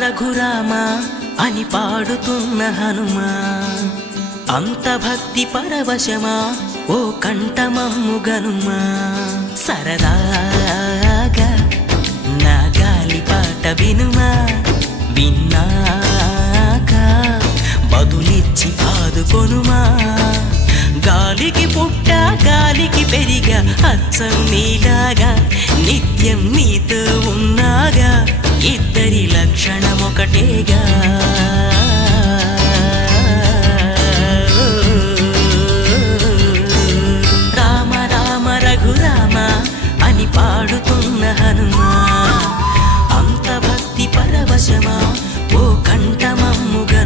రఘురామ అని పాడుతున్న హనుమా, అంత భక్తి పరవశమా ఓ కంఠమమ్ము గనుమా. సరదాగా నా గాలి పాట వినుమా, విన్నాక బదులిచ్చి ఆదుకొనుమా. గాలికి పుట్ట గాలికి పెరిగా అచ్చం నీలాగా, నిత్యం నీతో ఉన్నాగా, ఇద్దరి లక్షణం ఒకటేగా. రామ రామ రఘురామ అని పాడుతున్న హనుమా, అంత భక్తి పరవశమా ఓ కంఠమమ్ముగా.